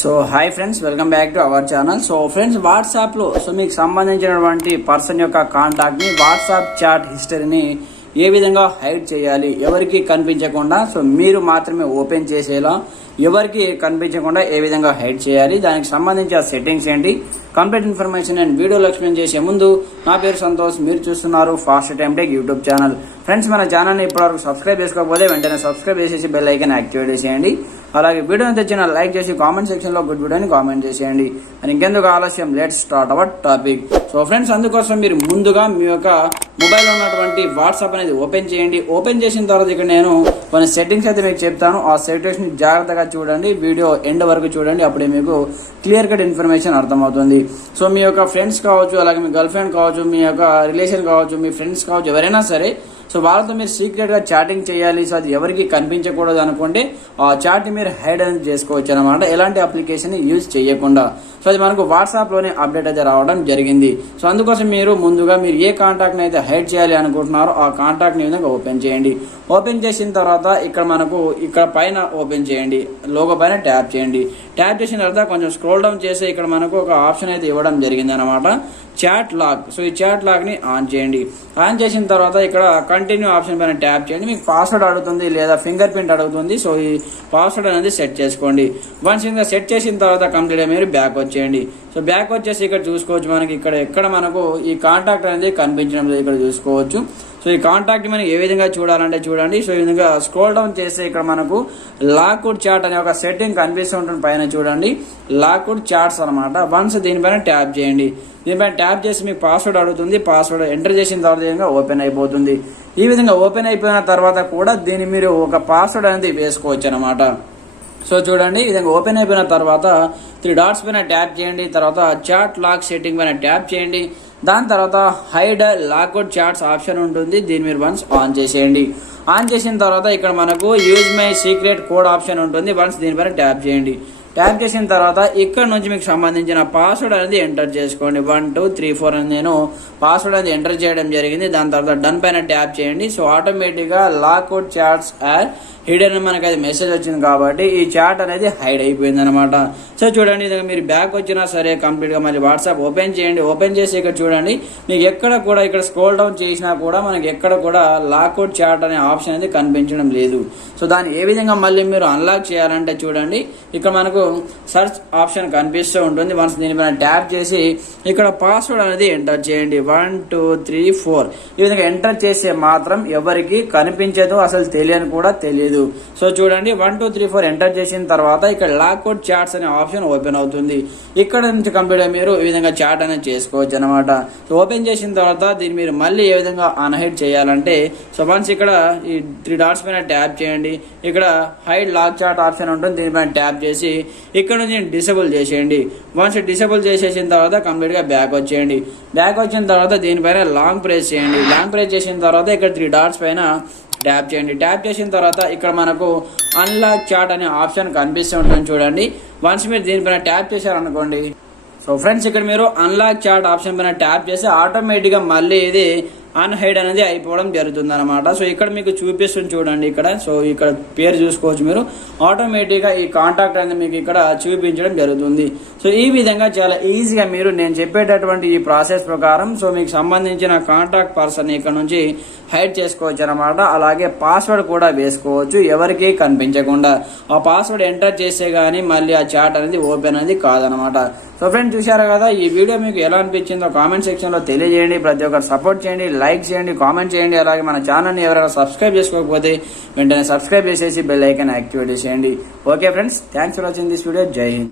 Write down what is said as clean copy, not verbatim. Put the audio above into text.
So hi friends, welcome back to our channel. So friends, వాట్సాప్లో మీకు సంబంధించినటువంటి person యొక్క కాంటాక్ట్ని, వాట్సాప్ చాట్ హిస్టరీని ఏ విధంగా హైడ్ చేయాలి, ఎవరికి కనిపించకుండా, సో మీరు మాత్రమే ఓపెన్ చేసేలా, ఎవరికి కనిపించకుండా ఏ విధంగా హైడ్ చేయాలి, దానికి సంబంధించి ఆ సెట్టింగ్స్ ఏంటి, కంప్లీట్ ఇన్ఫర్మేషన్ అండ్ వీడియోలో ఎక్స్ప్లెయిన్ చేసే ముందు, నా పేరు సంతోష్, మీరు చూస్తున్నారు fast time tech YouTube channel. Friends, మన ఛానల్ని ఇప్పటివరకు సబ్స్క్రైబ్ చేసుకోకపోతే వెంటనే సబ్స్క్రైబ్ చేసేసి బెల్ ఐకాన్ యాక్టివేట్ చేసేయండి. అలాగే వీడియోని తెచ్చిన లైక్ చేసి కామెంట్ సెక్షన్లో గుడ్ వీడియోని కామెంట్ చేసేయండి. అని ఇంకెందుకు ఆలస్యం, let's start our topic. So friends, అందుకోసం మీరు ముందుగా మీ యొక్క మొబైల్లో ఉన్నటువంటి వాట్సాప్ అనేది ఓపెన్ చేయండి. ఓపెన్ చేసిన తర్వాత ఇక్కడ నేను కొన్ని సెట్టింగ్స్ అయితే మీకు చెప్తాను. ఆ సెట్టింగ్స్ని జాగ్రత్తగా చూడండి, వీడియో ఎండ్ వరకు చూడండి, అప్పుడే మీకు క్లియర్ కట్ ఇన్ఫర్మేషన్ అర్థమవుతుంది. సో మీ యొక్క ఫ్రెండ్స్ కావచ్చు, అలాగే మీ గర్ల్ ఫ్రెండ్ కావచ్చు, మీ యొక్క రిలేషన్ కావచ్చు, మీ ఫ్రెండ్స్ కావచ్చు, ఎవరైనా సరే, సో వాళ్ళతో మీరు సీక్రెట్గా చాటింగ్ చేయాలి, సో అది ఎవరికి కనిపించకూడదు అనుకుంటే ఆ చాట్ని మీరు హైడ్ అనేది చేసుకోవచ్చు అనమాట, ఎలాంటి అప్లికేషన్ యూజ్ చేయకుండా. సో అది మనకు వాట్సాప్లోనే అప్డేట్ అయితే రావడం జరిగింది. సో అందుకోసం మీరు ముందుగా మీరు ఏ కాంటాక్ట్ని అయితే హైడ్ చేయాలి అనుకుంటున్నారో ఆ కాంటాక్ట్ని విధంగా ఓపెన్ చేయండి. ఓపెన్ చేసిన తర్వాత ఇక్కడ మనకు ఇక్కడ పైన ఓపెన్ చేయండి, లోగో పైన ట్యాప్ చేయండి. ట్యాప్ చేసిన తర్వాత కొంచెం స్క్రోల్ డౌన్ చేసి ఇక్కడ మనకు ఒక ఆప్షన్ అయితే ఇవ్వడం జరిగింది అనమాట, చాట్ లాక్. సో ఈ చాట్ లాక్ని ఆన్ చేయండి. ఆన్ చేసిన తర్వాత ఇక్కడ కంటిన్యూ ఆప్షన్ పైన ట్యాప్ చేయండి. మీకు పాస్వర్డ్ అడుగుతుంది లేదా ఫింగర్ ప్రింట్ అడుగుతుంది. సో ఈ పాస్వర్డ్ అనేది సెట్ చేసుకోండి. వన్స్ ఇంకా సెట్ చేసిన తర్వాత కంప్లీట్గా మీరు బ్యాక్ వచ్చేయండి. సో బ్యాక్ వచ్చేసి ఇక్కడ చూసుకోవచ్చు, మనకి ఎక్కడ మనకు ఈ కాంటాక్ట్ అనేది కనిపించడం లేదు, ఇక్కడ చూసుకోవచ్చు. సో ఈ కాంటాక్ట్ మనం ఏ విధంగా చూడాలంటే చూడండి. సో ఈ విధంగా స్క్రోల్ డౌన్ చేస్తే ఇక్కడ మనకు లాక్వుడ్ చాట్ అనే ఒక సెట్టింగ్ కనిపిస్తూ ఉంటుంది పైన చూడండి, లాక్వుడ్ చాట్స్ అనమాట. వన్స్ దీనిపైన ట్యాప్ చేయండి. దీనిపైన ట్యాప్ చేసి మీకు పాస్వర్డ్ అడుగుతుంది. పాస్వర్డ్ ఎంటర్ చేసిన తర్వాత విధంగా ఓపెన్ అయిపోతుంది. ఈ విధంగా ఓపెన్ అయిపోయిన తర్వాత కూడా దీన్ని మీరు ఒక పాస్వర్డ్ అనేది వేసుకోవచ్చు అనమాట. సో చూడండి, ఈ విధంగా ఓపెన్ అయిపోయిన తర్వాత 3 డాట్స్ పైన ట్యాప్ చేయండి. తర్వాత చాట్ లాక్ సెట్టింగ్ పైన ట్యాప్ చేయండి. దాని తర్వాత హైడ్ లాక్వుడ్ చాట్స్ ఆప్షన్ ఉంటుంది, దీన్ని మీరు వన్స్ ఆన్ చేసేయండి. ఆన్ చేసిన తర్వాత ఇక్కడ మనకు use my secret code option ఉంటుంది, వన్స్ దీనిపైన ట్యాప్ చేయండి. ట్యాప్ చేసిన తర్వాత ఇక్కడ నుంచి మీకు సంబంధించిన పాస్వర్డ్ అనేది ఎంటర్ చేసుకోండి. 1 2 3 4 అని నేను పాస్వర్డ్ అనేది ఎంటర్ చేయడం జరిగింది. దాని తర్వాత డన్ పైన ట్యాప్ చేయండి. సో ఆటోమేటిక్గా లాక్వుడ్ చాట్స్ ఆర్ హిడెన్ మనకి అది మెసేజ్ వచ్చింది కాబట్టి ఈ చాట్ అనేది హైడ్ అయిపోయింది అనమాట. సో చూడండి, ఇది మీరు బ్యాక్ వచ్చినా సరే కంప్లీట్గా మళ్ళీ వాట్సాప్ ఓపెన్ చేయండి. ఓపెన్ చేసి ఇక్కడ చూడండి, మీకు ఎక్కడ కూడా ఇక్కడ స్క్రోల్ డౌన్ చేసినా కూడా మనకి ఎక్కడ కూడా లాక్వుడ్ చాట్ అనే ఆప్షన్ అనేది కనిపించడం లేదు. సో దాన్ని ఏ విధంగా మళ్ళీ మీరు అన్లాక్ చేయాలంటే చూడండి, ఇక్కడ మనకు సర్చ్ ఆప్షన్ కనిపిస్తూ ఉంటుంది. వన్స్ దీనిపైన ట్యాప్ చేసి ఇక్కడ పాస్వర్డ్ అనేది ఎంటర్ చేయండి. 1 2 3 4 ఈ విధంగా ఎంటర్ చేస్తే మాత్రం ఎవరికి కనిపించదు, అసలు తెలియని కూడా తెలియదు. సో చూడండి, 1 2 3 4 ఎంటర్ చేసిన తర్వాత ఇక్కడ లాక్వుడ్ చాట్స్ అనే ఆప్షన్ ఓపెన్ అవుతుంది. ఇక్కడ నుంచి కంప్లీట్గా మీరు ఈ విధంగా చాట్ అనేది చేసుకోవచ్చు అనమాట. సో ఓపెన్ చేసిన తర్వాత దీన్ని మీరు మళ్ళీ ఏ విధంగా అన్హైడ్ చేయాలంటే, సో వన్స్ ఇక్కడ ఈ 3 డాట్స్ పైన ట్యాప్ చేయండి. ఇక్కడ హైడ్ లాక్ చాట్ ఆప్షన్ ఉంటుంది, దీనిపైన ట్యాప్ చేసి ఇక్కడ నుంచి డిసేబుల్ చేసేయండి. వన్స్ డిసేబుల్ చేసేసిన తర్వాత కంప్లీట్గా బ్యాక్ వచ్చేయండి. బ్యాక్ వచ్చిన తర్వాత దీనిపైన లాంగ్ ప్రెస్ చేయండి. లాంగ్ ప్రెస్ చేసిన తర్వాత ఇక్కడ 3 డాట్స్ పైన ట్యాప్ చేయండి. ట్యాప్ చేసిన తర్వాత ఇక్కడ మనకు అన్లాక్ చాట్ అనే ఆప్షన్ కనిపిస్తూ ఉంటుంది చూడండి. వన్స్ మీరు దీనిపైన ట్యాప్ చేశారనుకోండి, సో ఫ్రెండ్స్ ఇక్కడ మీరు అన్లాక్ చాట్ ఆప్షన్ పైన ట్యాప్ చేసి ఆటోమేటిక్గా మళ్ళీ ఇది అన్హైడ్ అనేది అయిపోవడం జరుగుతుంది అనమాట. సో ఇక్కడ మీకు చూపిస్తుంది చూడండి, ఇక్కడ సో ఇక్కడ పేరు చూసుకోవచ్చు మీరు, ఆటోమేటిక్గా ఈ కాంటాక్ట్ అనేది మీకు ఇక్కడ చూపించడం జరుగుతుంది. సో ఈ విధంగా చాలా ఈజీగా మీరు నేను చెప్పేటటువంటి ఈ ప్రాసెస్ ప్రకారం సో మీకు సంబంధించిన కాంటాక్ట్ పర్సన్ ఇక్కడ నుంచి హైడ్ చేసుకోవచ్చు అనమాట. అలాగే పాస్వర్డ్ కూడా వేసుకోవచ్చు, ఎవరికి కనిపించకుండా. ఆ పాస్వర్డ్ ఎంటర్ చేస్తే కానీ మళ్ళీ ఆ చాట్ అనేది ఓపెన్ అనేది కాదనమాట. సో ఫ్రెండ్స్, చూశారు కదా, ఈ వీడియో మీకు ఎలా అనిపించిందో కామెంట్ సెక్షన్లో తెలియజేయండి. ప్రతి ఒక్కరు సపోర్ట్ చేయండి, లైక్ చేయండి, కామెంట్ చేయండి. అలాగే మన ఛానల్ని ఎవరైనా సబ్స్క్రైబ్ చేసుకోకపోతే వెంటనే సబ్స్క్రైబ్ చేసేసి బెల్ ఐకాన్ యాక్టివేట్ చేసేయండి. Okay friends, thanks for watching this video. జై హింద్.